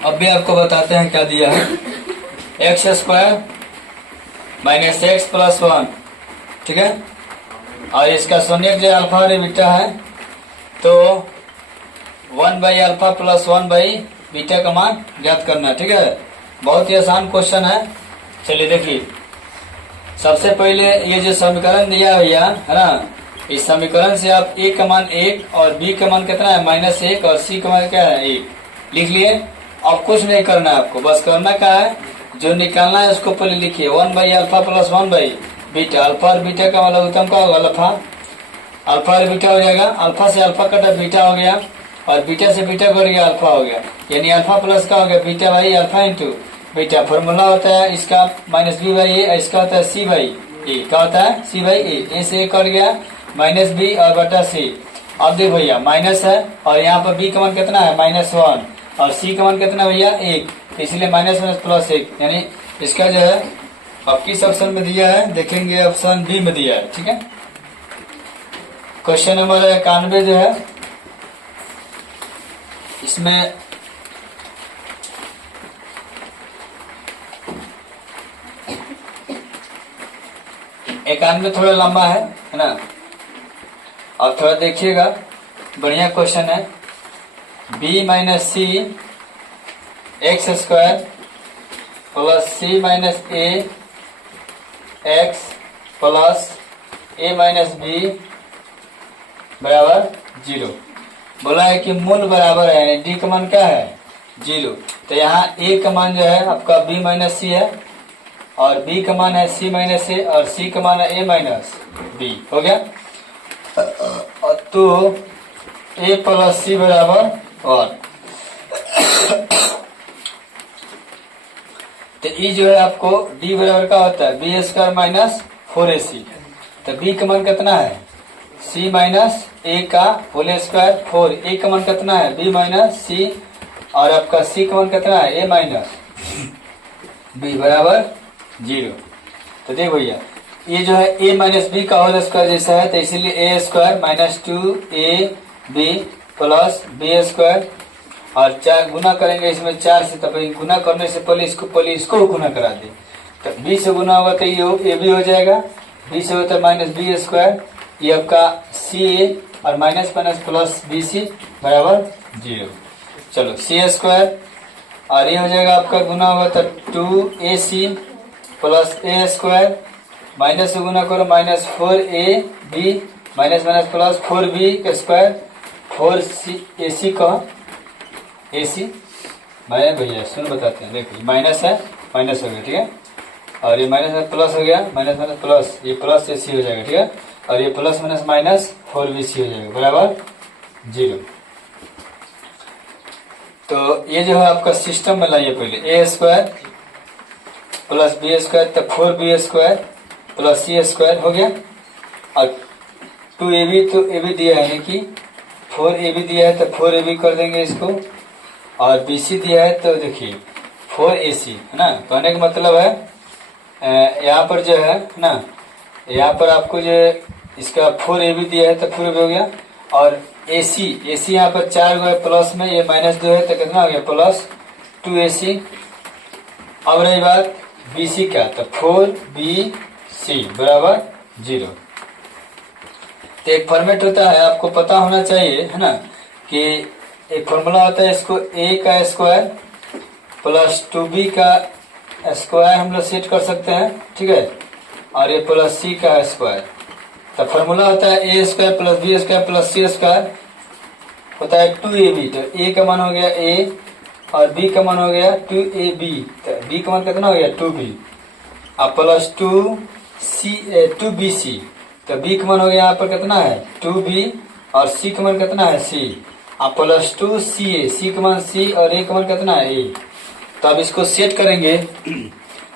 अब भी आपको बताते हैं क्या दिया है, x square minus x plus 1, ठीक है, और इसका शून्य जो अल्फा और बीटा है, तो 1/α प्लस 1/बीटा का मान ज्ञात करना, ठीक है। बहुत ही आसान क्वेश्चन है, चलिए देखिए। सबसे पहले ये जो समीकरण दिया भैया, है ना, इस समीकरण से आप a का मान 1 और b का मान कितना है -1 और c का मान क्या है 1 लिख लिए। अब कुछ नहीं करना है आपको, बस करना क्या है, जो निकालना है उसको पहले लिखिए 1/α प्लस 1/बीटा, अल्फा और बीटा का मतलब उत्तम का होगा अल्फा और बीटा हो जाएगा, अल्फा से अल्फा कटा बीटा हो गया, और बीटा से बीटा कट गया अल्फा हो गया, यानी अल्फा प्लस का हो गया beta by alpha into beta. Formula होता है इसका -b/a, इसका होता है c/a, क्या होता है c/a, a से a कट गया -b और बटा c। अब देखो भैया माइनस है, और यहाँ पर b का मान कितना है -1 और c का मान कितना भैया 1, तो इसलिए -1 प्लस 1, यानी इसका जो है अब किस ऑप्शन में दिया है देखेंगे, ऑप्शन बी में दिया है, ठीक है। क्वेश्चन नंबर 91 जो है, इसमें एकानवे थोड़ा लंबा है ना, और थोड़ा देखिएगा, बढ़िया क्वेश्चन है। b minus C X square plus c minus A X plus a minus B बराबर 0। बोला है कि मूल बराबर है, यानी d का मान क्या है 0, तो यहाँ a का मान जो है आपका b माइनस सी है, और b का मान है c माइनस ए, और c का मान है a माइनस बी, हो गया। तो a प्लस c बराबर 1, तो e जो है आपको d बराबर का होता है b स्क्वायर माइनस 4ac, तो b का मान कितना है c माइनस a का होल स्क्वायर 4, a का मान कितना है b माइनस c, और आपका c का मान कितना है a माइनस b बराबर 0। तो देखो भैया ये जो है a माइनस बी का होल स्क्वायर जैसा है, तो इसीलिए A square minus 2ab plus B square, और 4 गुना करेंगे इसमें 4 से, तब गुना करने से पहले इसको गुना करा दे, तो b से गुना होगा तो ये ab हो जाएगा, b से होता है माइनस बी स्क्वायर, ये आपका ca और माइनस माइनस प्लस bc बराबर 0। चलो सी स्क्वायर, और ये हो जाएगा आपका गुना होगा तो 2ac प्लस ए स्क्वायर, माइनस से गुना करो minus 4ab minus minus plus 4b square, 4ac का ac माइनस, भैया सुन बताते हैं, देखिए माइनस है माइनस हो गया, ठीक है, और ये माइनस में प्लस हो गया, माइनस माइनस प्लस, ये प्लस ac हो जाएगा, ठीक है, और ये प्लस माइनस माइनस 4bc हो जाएगा बराबर 0। तो ये जो है आपका सिस्टम में लाइए, पहले ए स्क्वायर प्लस बी स्क्वायर, तो 4b square plus C square हो गया, और 2ab, तो ab दिया है कि 4ab दिया है तो 4ab कर देंगे इसको, और bc दिया है तो देखिए 4ac है ना। कहने का मतलब है यहाँ पर जो है ना, यहाँ पर आपको जो इसका 4ab दिया है तो 4ab हो गया, और ac यहाँ पर 4 गो है प्लस में, ये माइनस 2 है तो कितना हो गया प्लस 2ac। अब रही बात bc का, तो 4bc बराबर 0। तो एक फॉर्मेट होता है, आपको पता होना चाहिए है ना, कि एक फॉर्मूला होता है, इसको a का स्क्वायर प्लस 2b का स्क्वायर हम लोग सेट कर सकते हैं, ठीक है, और ये प्लस c का स्क्वायर, तो फॉर्मूला होता है A square plus B square plus C square होता है 2ab, तो a का मान हो गया a और b का मान हो गया 2ab, तो b का मान कितना हो गया 2b, अब प्लस 2bc, तो b का मान हो गया यहाँ पर कितना है 2b, और c का मान कितना है c, अब प्लस 2ca, c का मान c और a का मान कितना है a। तो अब इसको सेट करेंगे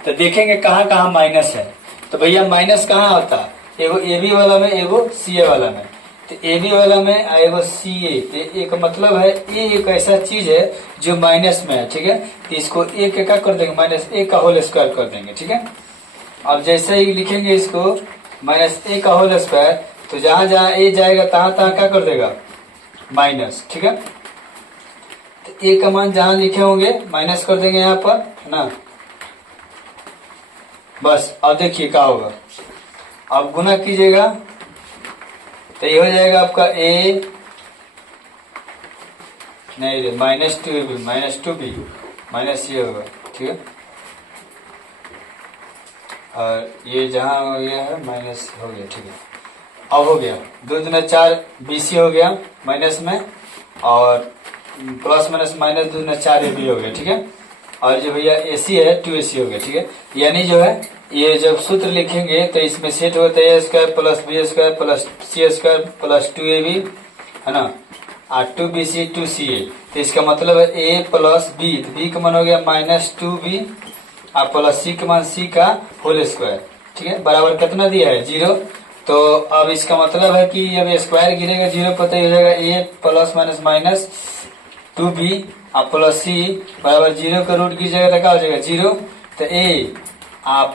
तो देखेंगे कहाँ कहाँ माइनस है, तो भैया माइनस कहाँ होता है, एगो AB वाला में एगो CA वाला में, तो AB वाला में एगो CA, तो एक मतलब है A एक ऐसा चीज है जो माइनस में है, ठीक है, तो इसको A के क्या कर देंगे माइनस A का होल स्क्वायर कर देंगे, ठीक है। अब जैसे ही लिखेंगे इसको माइनस A का होल स्क्वायर, तो जहां जहां A जाएगा तहां तहां क्या कर देगा माइनस, ठीक है, तो A का मान जहां लिखे होंगे माइनस कर देंगे यहाँ पर है ना। बस अब देखिए क्या होगा, अब गुना कीजिएगा तो ये हो जाएगा आपका a नहीं minus 2ab minus 2b minus ये होगा, ठीक है, और ये जहां हो गया है माइनस हो गया, ठीक है। अब हो गया 2 दूना 4 bc हो गया माइनस में, और प्लस माइनस माइनस 2 दूना 4 ab हो गया, ठीक है, और जो भैया ac है 2ac हो गया, ठीक है। यानी जो है ये जब सूत्र लिखेंगे तो इसमें सेट होता है a square plus B square plus C square plus 2ab है ना, और 2bc 2ca, तो इसका मतलब है a प्लस b, तो b का मान हो गया माइनस 2b और प्लस c का मान c का होल स्क्वायर, ठीक है, बराबर कितना दिया है 0। तो अब इसका मतलब है कि जब स्क्वायर गिरेगा 0 पता ही हो जाएगा a plus minus minus 2b और प्लस c बराबर 0 का रूट कीजिएगा तो क्या हो जाएगा 0, तो a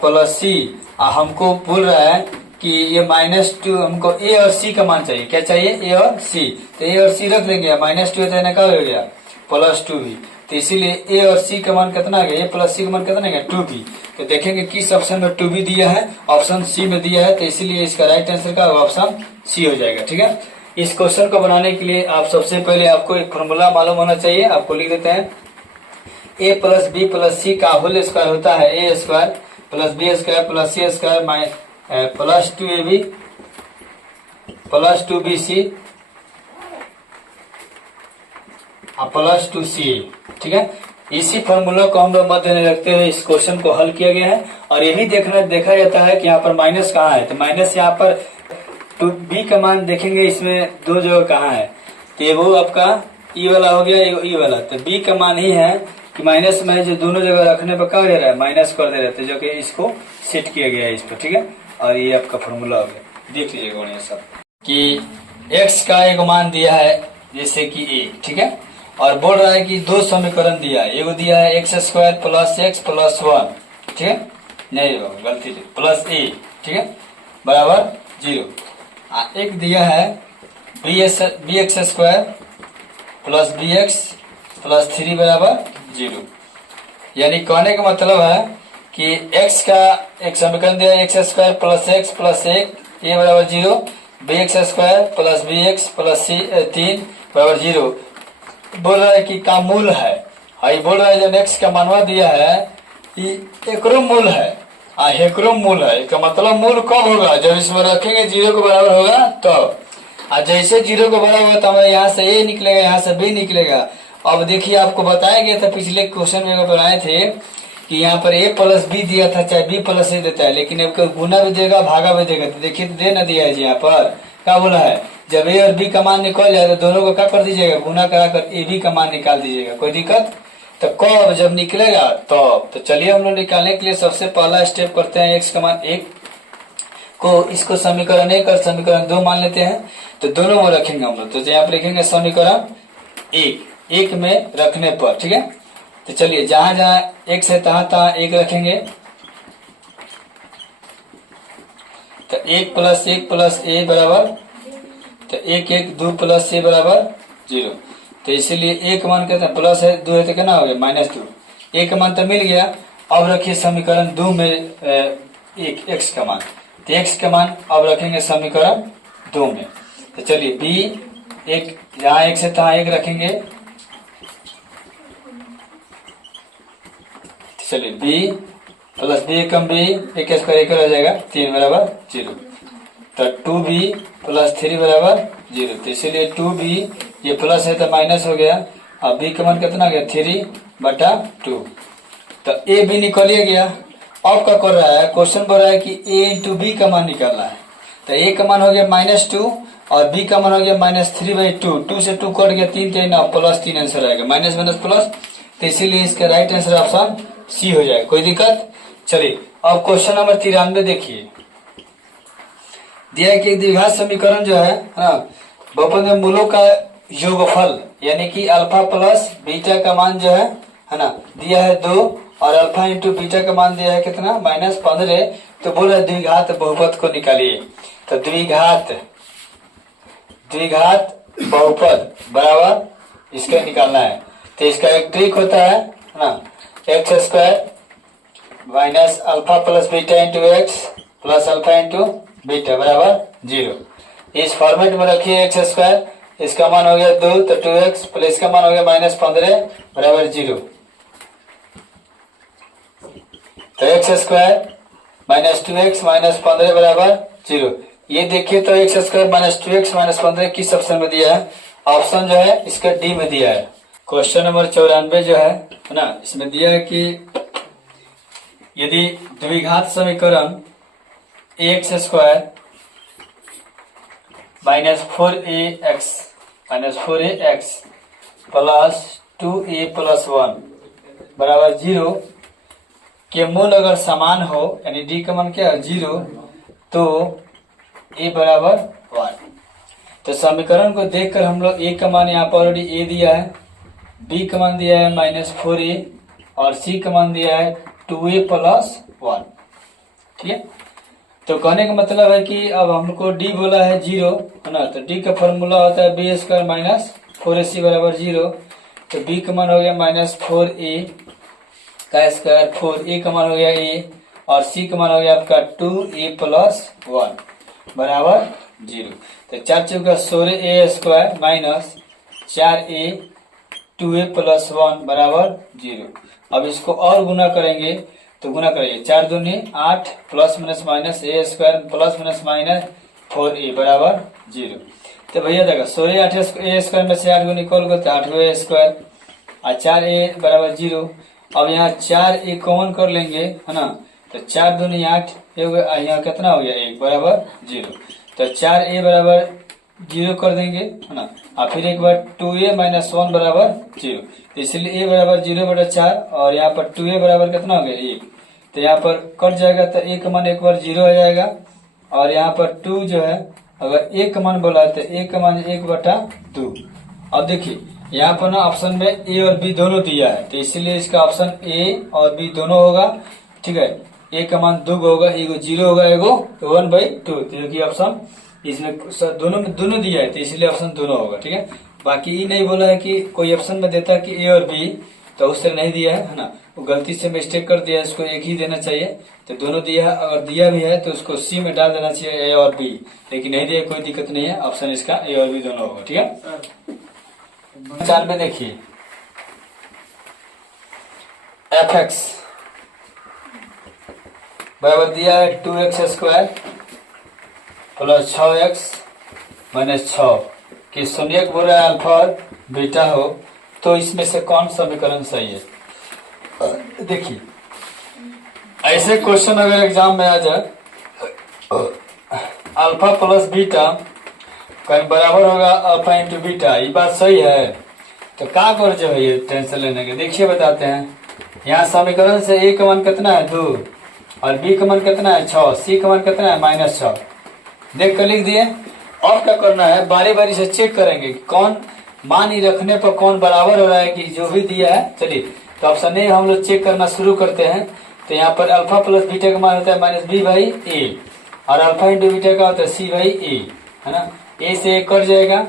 प्लस सी, हमको बोल रहा है कि ये माइनस 2, हमको ए और सी का मान चाहिए, क्या चाहिए ए और सी, तो ए और सी रख देंगे, माइनस 2 होता है ना क्या हो गया प्लस 2b, तो इसीलिए ए और सी का मान कितना आ गया, ए प्लस सी का मान कितना आ गया 2b। तो देखेंगे किस ऑप्शन में 2b दिया है, ऑप्शन सी में दिया है, तो इसीलिए इसका राइट आंसर का ऑप्शन सी हो जाएगा, ठीक है। इस क्वेश्चन को बनाने के लिए आप सबसे पहले आपको एक फॉर्मूला मालूम होना चाहिए, आपको लिख देते हैं a plus B plus C का होल स्क्वायर होता है A square plus B square plus C square plus 2ab plus 2bc plus 2ca, ठीक है। इसी फॉर्मूला को हम लोग मध्य में रखते हुए इस क्वेश्चन को हल किया गया है, और यही देखा जाता है कि यहाँ पर माइनस कहाँ है, तो माइनस यहाँ पर 2b का मान देखेंगे इसमें दो जगह कहाँ है, तो वो आपका ई वाला हो गया, ई वाला, तो b का मान ही है कि माइनस में जो दोनों जगह रखने पर क्या दे रहा है माइनस कर दे रहा है, जो कि इसको सेट किया गया है इस पर, ठीक है। और ये आपका फॉर्मूला हो गया, देख लीजिएगा बढ़िया सब कि x का एक मान दिया है जैसे कि a, ठीक है, और बोल रहा है कि दो समीकरण दिया है, एगो दिया है x square plus x plus 1, ठीक है, नहीं गलती प्लस a ठीक है, बराबर 0। एक दिया है B X square plus B X plus 3 बराबर 0। यानी कहने का मतलब है कि x का एक समीकरण दिया है, एक्स स्क्वायर प्लस 1 ये बराबर 0, B X square plus B X plus 3 बराबर 0। बोल रहा है कि का मूल है, ये बोल रहा है जो x का मानवा दिया है कि एकरो मूल है, हेकरो मूल है। इसका मतलब मूल कब होगा, जब इसमें रखेंगे 0 के बराबर होगा तब। जैसे 0 के बराबर होगा तो हमारे यहाँ से a निकलेगा, यहाँ से b निकलेगा। अब देखिए आपको बताया गया था पिछले क्वेश्चन में बनाए थे कि यहाँ पर a प्लस बी दिया था, चाहे b प्लस a देता है, लेकिन अब गुना भी देगा भागा भी देगा। तो देखिए तो दे ना दिया है जी, यहाँ पर क्या बोला है, जब a और b का मान निकल जाए तो दोनों को क्या कर दीजिएगा, गुना कराकर a b का मान निकाल दीजिएगा। कोई दिक्कत? तो कब जब निकलेगा तो चलिए हम लोग निकालने के लिए सबसे पहला स्टेप करते हैं, x का मान 1 को इसको समीकरण 1 और समीकरण 2 मान लेते हैं। तो दोनों में रखेंगे हम लोग, तो यहाँ पर लिखेंगे समीकरण 1 में रखने पर, ठीक है। तो चलिए जहां जहां 1 है तहां 1 रखेंगे। तो 1 प्लस a बराबर, तो 1 2 प्लस a बराबर 0। तो इसीलिए एक मान कहते हैं प्लस है, 2 है तो कितना हो गया -2। a का मान तो मिल गया। अब रखिए समीकरण 2 में x का मान, तो x का मान अब रखेंगे समीकरण 2 में। तो चलिए b एक जहां 1 है तहां 1 रखेंगे। चलिए b प्लस बी कम बी, 1 स्क्वायर 1 हो जाएगा, 3 बराबर 0। तो 2b प्लस 3 बराबर 0। तो इसीलिए 2b ये प्लस है तो माइनस हो गया। अब b का मान कितना गया, 3/2। तो a b निकलिए गया। अब क्या कर रहा है, क्वेश्चन बोल रहा है कि a इंटू बी का मान निकालना है। तो a का मान हो गया -2 और b का मान हो गया -3/2। 2 से 2 कट गया, 3 3 प्लस 3 आंसर आएगा, माइनस माइनस प्लस। तो इसीलिए इसका राइट आंसर ऑप्शन सी हो जाए। कोई दिक्कत? चलिए अब क्वेश्चन नंबर 93 देखिए। दिया है कि द्विघात समीकरण जो है ना, बहुपद में मूलों का योगफल यानी कि अल्फा प्लस बीटा का मान जो है ना, दिया है 2 और अल्फा इंटू बीटा का मान दिया है कितना, -15। तो बोल रहे द्विघात बहुपद को निकालिए। तो द्विघात बहुपद बराबर इसका निकालना है। तो इसका एक ट्रिक होता है ना, x square minus alpha plus beta into x plus alpha into beta बराबर 0। इस फॉर्मेट में रखिए एक्स स्क्वायर, इसका मान हो गया 2 तो 2x प्लस इसका मान हो गया -15 बराबर 0। तो एक्स स्क्वायर -2x -15 बराबर 0। ये देखिए तो एक्स स्क्वायर -2x -15 किस ऑप्शन में दिया है, ऑप्शन जो है इसका डी में दिया है। क्वेश्चन नंबर 94 जो है ना, इसमें दिया है कि यदि द्विघात समीकरण X square -4ax plus 2a plus 1 बराबर 0 के मूल अगर समान हो, यानी डी का मान क्या है 0, तो a बराबर 1। तो समीकरण को देखकर हम लोग a का मान यहाँ पर ऑलरेडी a दिया है, b का मान दिया है -4a और c का मान दिया है 2a प्लस 1, ठीक है। तो कहने का मतलब है कि अब हमको d बोला है 0 है ना, तो d का फॉर्मूला होता है बी स्क्वायर माइनस 4ac बराबर 0। तो b का मान हो गया -4a का स्क्वायर, 4a का मान हो गया a और c का मान हो गया आपका 2a प्लस 1 बराबर 0। तो 4 चौका 16a square minus 4a 2a plus 1 बराबर 0। अब इसको और गुना करेंगे तो गुना करिए, 4 दूनी 8 plus minus a square plus minus 4a बराबर 0। तो भैया देखा 16 8 a स्क्वायर में से 8 को निकल गए तो 8 स्क्वायर और 4a बराबर 0। अब यहाँ 4a कॉमन कर लेंगे है ना, तो 4 दूनी 8 यहाँ कितना हो गया 1 बराबर 0। तो 4a बराबर 0 कर देंगे है ना, और फिर एक बार 2a माइनस 1 बराबर 0। तो इसलिए a बराबर 0/4 और यहाँ पर 2a बराबर कितना हो गया 1। तो यहाँ पर कट जाएगा तो a का मान एक बार 0 हो जाएगा और यहाँ पर 2 जो है अगर a का मान बोला तो a का मान 1/2। अब देखिए यहाँ पर ना ऑप्शन में a और b दोनों दिया है, तो इसीलिए इसका ऑप्शन a और b दोनों होगा, ठीक है। ए का मान 2 होगा, एगो 0 होगा, एगो 1/2। जो कि ऑप्शन इसमें दोनों दिया है, तो इसलिए ऑप्शन दोनों होगा। ठीक है, बाकी ये नहीं बोला है कि कोई ऑप्शन में देता है कि ए और बी, तो उससे नहीं दिया है ना, वो गलती से मिस्टेक कर दिया है, इसको एक ही देना चाहिए। तो दोनों दिया है, अगर दिया भी है तो उसको सी में डाल देना चाहिए, ए और बी, लेकिन नहीं दिया कोई दिक्कत नहीं है, ऑप्शन इसका ए और बी दोनों होगा। ठीक है, 4 में देखिए एफ एक्स बराबर दिया है 2x² प्लस 6x माइनस 6 कि शून्य बोल रहा है अल्फा और बीटा हो, तो इसमें से कौन समीकरण सही है। देखिए ऐसे क्वेश्चन अगर एग्जाम में आ जाए, अल्फा प्लस बीटा कहीं बराबर होगा अल्फा इंटू बीटा, ये बात सही है, तो क्या कर जो है ये टेंशन लेने के। देखिए बताते हैं, यहाँ समीकरण से ए का मान कितना है 2 और बी का मान कितना है 6, सी का मान कितना है -6, देख कर लिख दिए। और क्या करना है, बारी बारी से चेक करेंगे कौन मान ही रखने पर कौन बराबर हो रहा है कि जो भी दिया है। चलिए तो ऑप्शन ए हम लोग चेक करना शुरू करते हैं। तो यहाँ पर अल्फा प्लस बीटा का मान होता है -b/a और अल्फा इंटू बीटा का होता है c/a, है ना। ए से ए कट जाएगा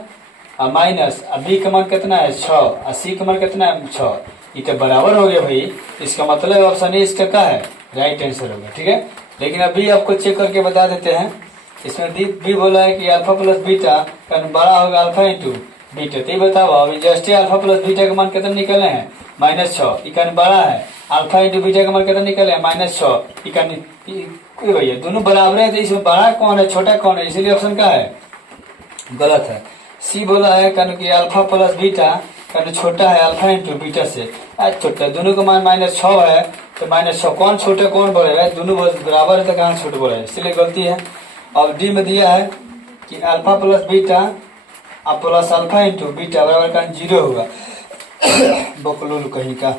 और माइनस, अब बी का मान कितना है 6 और सी का मान कितना है 6, ये तो बराबर हो गया भाई। इसका मतलब ऑप्शन ए इसका क्या है, राइट आंसर होगा। ठीक है, लेकिन अभी आपको चेक करके बता देते हैं। इसमें भी बोला है कि अल्फा प्लस बीटा का बड़ा होगा अल्फा इंटू बीटा, तो ये बताओ अभी जस्ट अल्फा प्लस बीटा का मान कितना निकले हैं -6, इकान बड़ा है, अल्फा इंटू बीटा का मान कितना निकले हैं -6, इकान भैया दोनों बराबर है, तो इसमें बड़ा कौन है छोटा कौन है, इसीलिए ऑप्शन क्या है गलत है। सी बोला है कि अल्फा प्लस बीटा छोटा है अल्फा इंटू बीटा से, छोटा, दोनों का मान -6 है, तो -6 कौन छोटा कौन बड़ा है, दोनों बराबर है, तो कहाँ छोटा बड़ा है, इसलिए गलती है। और डी में दिया है कि अल्फा प्लस बीटा अब प्लस अल्फा इंटू बीटा बराबर का 0 होगा। बकलोल कहीं का,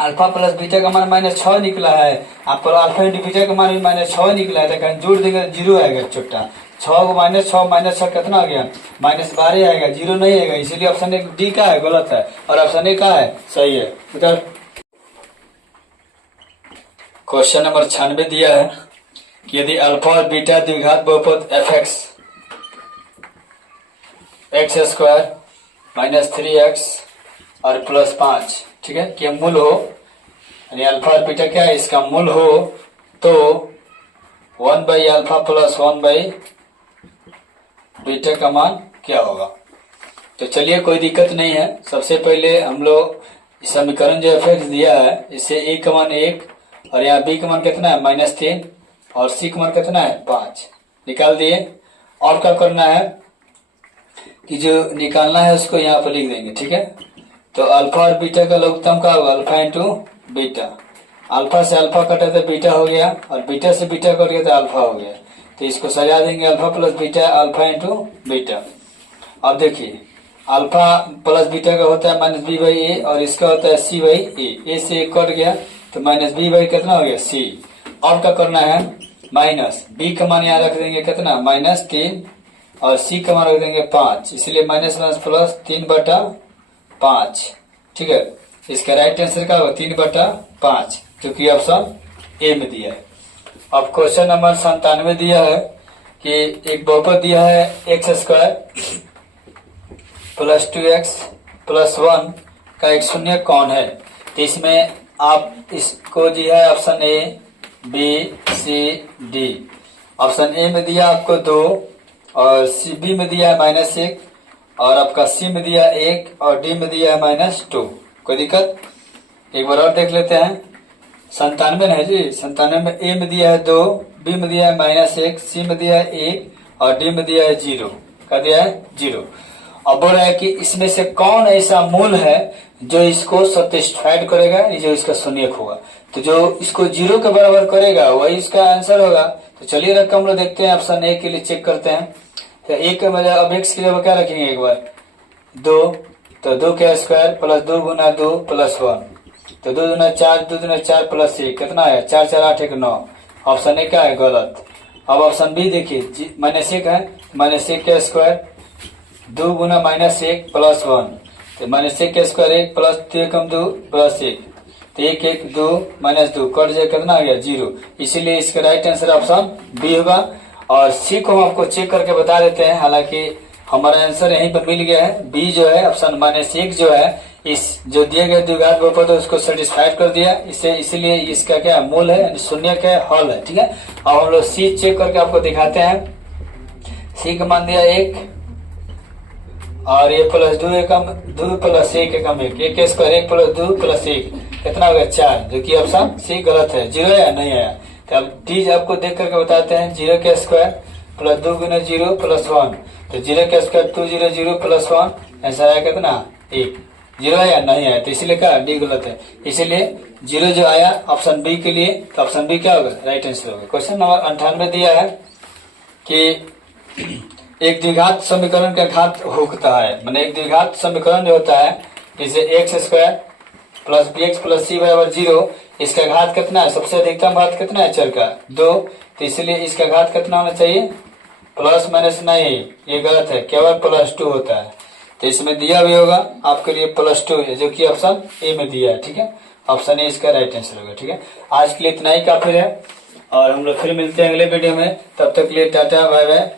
अल्फा प्लस बीटा का मान -6 निकला है, आप अल्फा इंटू बीटा का मान भी -6 निकला है, तो कहीं जोड़ देंगे 0 आएगा छोटा, 6 को -6 कितना आ गया -12 आएगा, 0 नहीं आएगा, इसीलिए ऑप्शन ए डी का है गलत है और ऑप्शन ए का है सही है। उधर क्वेश्चन नंबर 96 दिया है कि यदि अल्फा और बीटा द्विघात बहुपद एफ एक्स x² -3x और +5, ठीक है, कि मूल हो, यानी अल्फा और बीटा क्या है इसका मूल हो, तो 1/अल्फा प्लस 1/बीटा का मान क्या होगा। तो चलिए कोई दिक्कत नहीं है, सबसे पहले हम लोग समीकरण जो एफ एक्स दिया है, इससे ए का मान 1 और यहाँ बी का मान कितना है -3 और सी का मान कितना है 5 निकाल दिए। और क्या करना है कि जो निकालना है उसको यहाँ पर लिख देंगे। ठीक है, तो अल्फा और बीटा का लघुत्तम क्या होगा अल्फा इंटू बीटा, अल्फा से अल्फा कटा तो बीटा हो गया और बीटा से बीटा कट गया तो अल्फा हो गया, तो इसको सजा देंगे alpha plus beta alpha into beta. अब देखिए अल्फा प्लस बीटा का होता है -b/a और इसका होता है c/a, ए से कट गया तो -b/ कितना हो गया c। और क्या करना है बी का मान यहाँ रख देंगे कितना -3 और सी का मान रख देंगे 5, इसलिए -+3/5। ठीक है, इसका राइट आंसर क्या होगा 3/5, क्योंकि ऑप्शन ए में दिया है। अब क्वेश्चन नंबर 97 दिया है कि एक बहुपद दिया है x² + 2x + 1 का एक शून्य कौन है। तो इसमें आप इसको दिया है option A B C D. Option A में दिया आपको 2 और सी बी में दिया है -1 और आपका सी में दिया 1 और डी में दिया है -2। कोई दिक्कत, एक बार और देख लेते हैं। 97 है जी, 97 में ए में दिया है 2, बी में दिया है -1, सी में दिया है 1 और डी में दिया है 0। क्या दिया है 0। अब बोल रहा है कि इसमें से कौन ऐसा मूल है जो इसको सैटिस्फाइड करेगा, जो इसका शून्यक होगा, तो जो इसको 0 के बराबर करेगा वही इसका आंसर होगा। तो चलिए रकम लोग देखते हैं, ऑप्शन ए के लिए चेक करते हैं। तो ए के बजाय अब एक्स के लिए क्या रखेंगे एक बार 2, तो 2 का स्क्वायर प्लस 2 गुना 2 प्लस 1, तो 2 दूना 4, 2 दूना 4 प्लस 1 कितना है 4 4 8 1 9। ऑप्शन ए क्या है गलत। अब ऑप्शन बी देखिए -1 है, -1 का स्क्वायर 2 गुना -1 प्लस 1, तो -1 का स्क्वायर 1 प्लस 2 कम 2 प्लस 1, तो 1 1 2 -2 कट जाए, कितना आ गया 0। इसीलिए इसका राइट आंसर ऑप्शन बी होगा। और सी को हम आपको चेक करके बता देते हैं, हालांकि हमारा आंसर यहीं पर मिल गया है। बी जो है ऑप्शन -1 जो है इस जो दिए गए द्विघात बहुपद है उसको सेटिस्फाइड कर दिया, इसे इसीलिए इसका क्या मूल है, शून्य का हल है। ठीक है, अब हम लोग सी चेक करके आपको दिखाते हैं। सी का मान दिया 1 और ये +2 एकम 2 + 1 एकम 1 1 स्क्वायर 1 + 2 + 1 कितना हो गया 4, जो कि ऑप्शन सी गलत है। 0 आया नहीं आया, तो अब डी आपको देख करके बताते हैं। 0 का स्क्वायर + 2 × 0 + 1, तो 0 का स्क्वायर 2 0 0 + 1, ऐसा आया कितना 1। 0 आया नहीं आया, तो इसीलिए क्या डी गलत है। इसीलिए 0 जो आया ऑप्शन बी के लिए, तो ऑप्शन बी क्या होगा, राइट आंसर होगा। क्वेश्चन नंबर 98 दिया है कि एक द्विघात समीकरण का घात होता है, मैंने एक द्विघात समीकरण जो होता है जैसे x² + bx + c = 0, इसका घात कितना है, सबसे अधिकतम घात कितना है चर का 2, तो इसलिए इसका घात कितना होना चाहिए, प्लस माइनस नहीं, ये गलत है, केवल +2 होता है। तो इसमें दिया भी होगा आपके लिए +2 है, जो कि ऑप्शन ए में दिया है। ठीक है, ऑप्शन ए इसका राइट आंसर होगा। ठीक है, आज के लिए इतना ही काफी है और हम लोग फिर मिलते हैं अगले वीडियो में। तब तक के लिए टाटा बाय बाय।